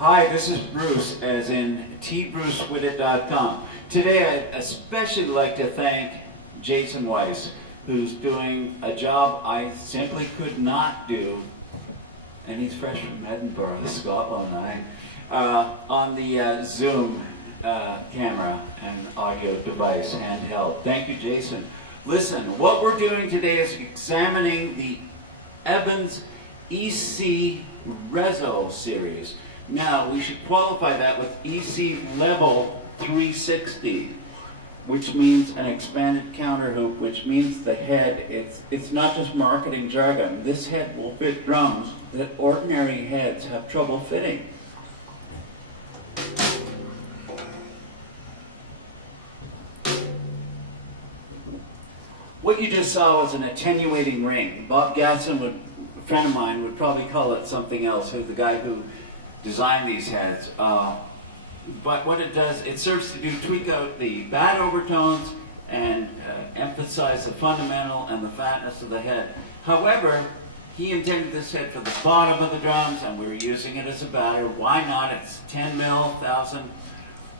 Hi, this is Bruce, as in tbrucewittet.com. Today I'd especially like to thank Jason Weiss, who's doing a job I simply could not do, and he's fresh from Edinburgh, Scotland, on the Zoom camera and audio device, handheld. Thank you, Jason. Listen, what we're doing today is examining the Evans EC Reso series. Now, we should qualify that with EC level 360, which means an expanded counter hoop, which means the head, it's not just marketing jargon. This head will fit drums that ordinary heads have trouble fitting. What you just saw was an attenuating ring. Bob Gatzen, a friend of mine, would probably call it something else, who's the guy who designed these heads. But what it does, it serves to tweak out the bad overtones and emphasize the fundamental and the fatness of the head. However, he intended this head for the bottom of the drums, and we were using it as a batter. Why not? It's 10 mil, 1000.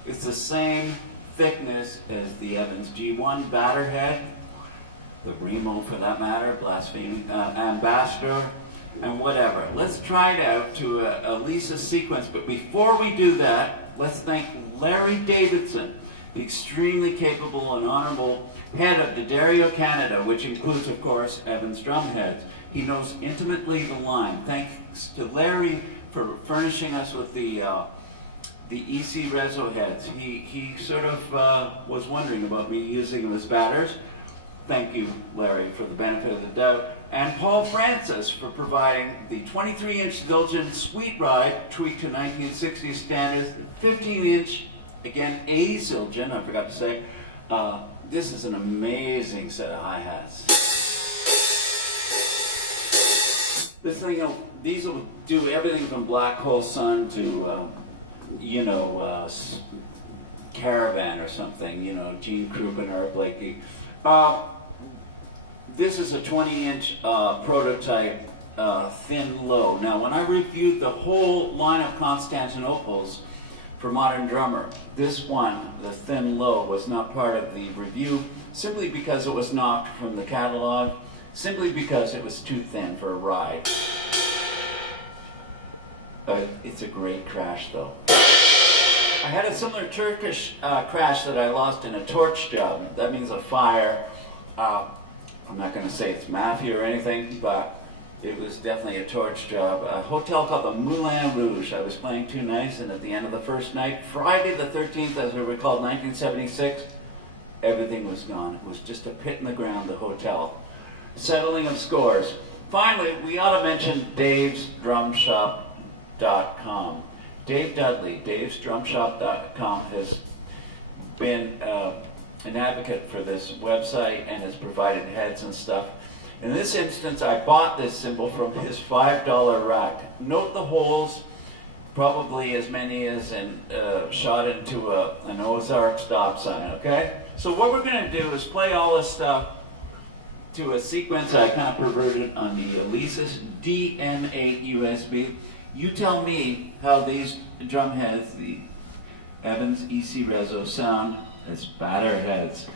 It's the same thickness as the Evans G1 batter head, the Remo for that matter, blaspheming Ambassador, and whatever. Let's try it out to at least a sequence, but before we do that, let's thank Larry Davidson, the extremely capable and honorable head of D'Addario Canada, which includes, of course, Evans drum heads. He knows intimately the line. Thanks to Larry for furnishing us with the EC Reso heads. He sort of was wondering about me using them as batters. Thank you, Larry, for the benefit of the doubt. And Paul Francis for providing the 23-inch Zildjian Sweet Ride, tweaked to 1960s standards, 15-inch, again, A Zildjian, I forgot to say. This is an amazing set of hi-hats. This thing, these will do everything from Black Hole Sun to, Caravan or something, Gene Krupa or Blakey. This is a 20-inch prototype thin low. Now, when I reviewed the whole line of Constantinople's for Modern Drummer, this one, the thin low, was not part of the review, simply because it was knocked from the catalog, simply because it was too thin for a ride. It's a great crash, though. I had a similar Turkish crash that I lost in a torch job. That means a fire. I'm not going to say it's mafia or anything, but it was definitely a torch job. A hotel called the Moulin Rouge. I was playing 2 nights, and at the end of the first night, Friday the 13th, as we recall, 1976, everything was gone. It was just a pit in the ground, the hotel. Settling of scores. Finally, we ought to mention davesdrumshop.com. Dave Dudley, davesdrumshop.com, has been an advocate for this website and has provided heads and stuff. In this instance, I bought this cymbal from his $5 rack. Note the holes, probably as many as shot into an Ozark stop sign, okay? So what we're going to do is play all this stuff to a sequence I kind of perverted on the Alesis DM8 USB. You tell me how these drum heads, the Evans EC Reso, sound as batter heads.